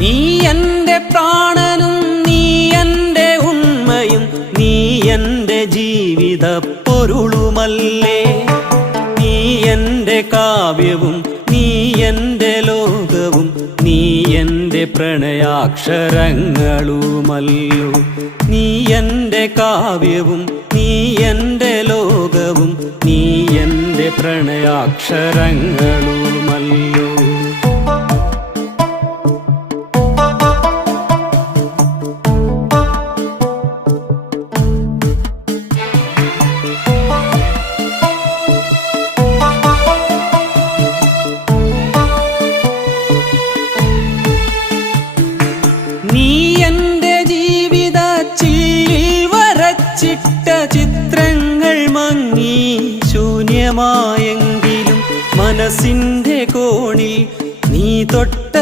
നീ എന്റെ പ്രാണനും നീ എന്റെ ഉണ്മയും നീ എന്റെ ജീവിത പൊരുളുമല്ലേ നീ എന്റെ കാവ്യവും നീ എന്റെ ലോകവും നീ എന്റെ പ്രണയാക്ഷരങ്ങളുമല്ലോ. നീ എന്റെ കാവ്യവും നീ എന്റെ ലോകവും നീ എന്റെ പ്രണയാക്ഷരങ്ങളുമല്ലോ. വരച്ചിട്ട ചിത്രങ്ങൾ മങ്ങി ശൂന്യമായെങ്കിലും മനസ്സിന്റെ കോണിൽ നീ തൊട്ട